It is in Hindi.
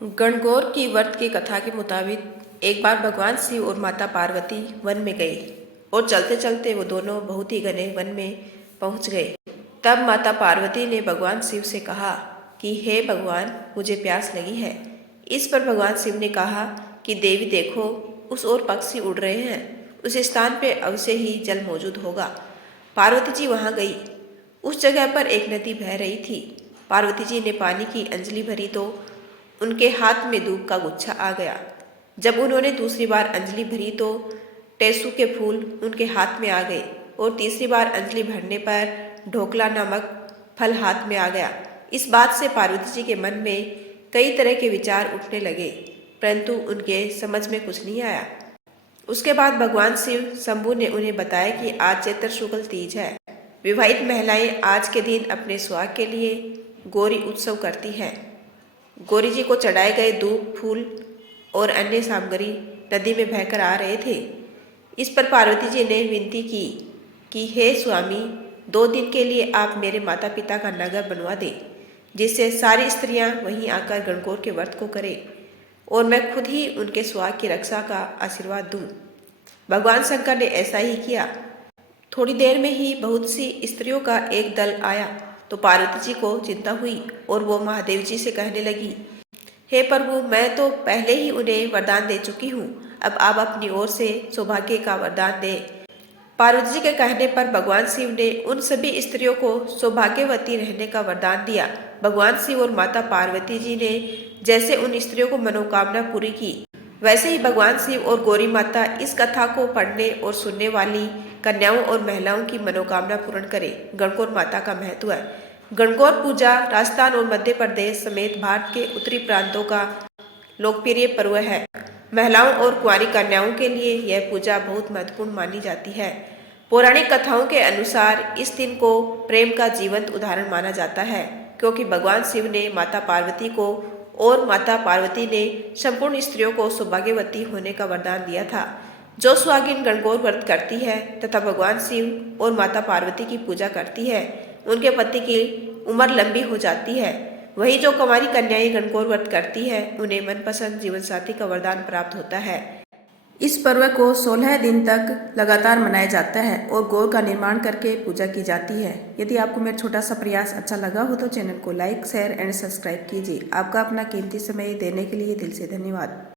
गणगौर की व्रत की कथा के मुताबिक एक बार भगवान शिव और माता पार्वती वन में गए और चलते चलते वो दोनों बहुत ही घने वन में पहुंच गए। तब माता पार्वती ने भगवान शिव से कहा कि हे भगवान, मुझे प्यास लगी है। इस पर भगवान शिव ने कहा कि देवी देखो, उस ओर पक्षी उड़ रहे हैं, उस स्थान पे अवश्य ही जल मौजूद होगा। पार्वती जी वहां गई। उस जगह पर एक नदी बह रही थी। पार्वती जी ने पानी की अंजलि भरी तो उनके हाथ में धूप का गुच्छा आ गया। जब उन्होंने दूसरी बार अंजलि भरी तो टेसू के फूल उनके हाथ में आ गए और तीसरी बार अंजलि भरने पर ढोकला नामक फल हाथ में आ गया। इस बात से पार्वती जी के मन में कई तरह के विचार उठने लगे, परंतु उनके समझ में कुछ नहीं आया। उसके बाद भगवान शिव शंभु ने उन्हें बताया कि आज चैत्र शुक्ल तीज है। विवाहित महिलाएं आज के दिन अपने सुहाग के लिए गौरी उत्सव करती हैं। गौरी जी को चढ़ाए गए धूप, फूल और अन्य सामग्री नदी में बहकर आ रहे थे। इस पर पार्वती जी ने विनती की कि हे स्वामी, 2 दिन के लिए आप मेरे माता पिता का नगर बनवा दें, जिससे सारी स्त्रियां वहीं आकर गणगौर के व्रत को करें और मैं खुद ही उनके सुहाग की रक्षा का आशीर्वाद दूं। भगवान शंकर ने ऐसा ही किया। थोड़ी देर में ही बहुत सी स्त्रियों का एक दल आया तो पार्वती जी को चिंता हुई और वो महादेव जी से कहने लगी, हे प्रभु, मैं तो पहले ही उन्हें वरदान दे चुकी हूँ, अब आप अपनी ओर से सौभाग्य का वरदान दें। पार्वती जी के कहने पर भगवान शिव ने उन सभी स्त्रियों को सौभाग्यवती रहने का वरदान दिया। भगवान शिव और माता पार्वती जी ने जैसे उन स्त्रियों को मनोकामना पूरी की, वैसे ही भगवान शिव और गौरी माता इस कथा को पढ़ने और सुनने वाली कन्याओं और महिलाओं की मनोकामना पूर्ण करें। गणगौर माता का महत्व है। गणगौर पूजा राजस्थान और मध्य प्रदेश समेत भारत के उत्तरी प्रांतों का लोकप्रिय पर्व है। महिलाओं और कुंवारी कन्याओं के लिए यह पूजा बहुत महत्वपूर्ण मानी जाती है। पौराणिक कथाओं के अनुसार इस दिन को प्रेम का जीवंत उदाहरण माना जाता है, क्योंकि भगवान शिव ने माता पार्वती को और माता पार्वती ने संपूर्ण स्त्रियों को सौभाग्यवती होने का वरदान दिया था। जो सुहागिन गणगौर व्रत करती है तथा भगवान शिव और माता पार्वती की पूजा करती है, उनके पति की उम्र लंबी हो जाती है। वहीं जो कुंवारी कन्याएं गणगौर व्रत करती है, उन्हें मनपसंद जीवन साथी का वरदान प्राप्त होता है। इस पर्व को 16 दिन तक लगातार मनाया जाता है और गौर का निर्माण करके पूजा की जाती है। यदि आपको मेरा छोटा सा प्रयास अच्छा लगा हो तो चैनल को लाइक, शेयर एंड सब्सक्राइब कीजिए। आपका अपना कीमती समय देने के लिए दिल से धन्यवाद।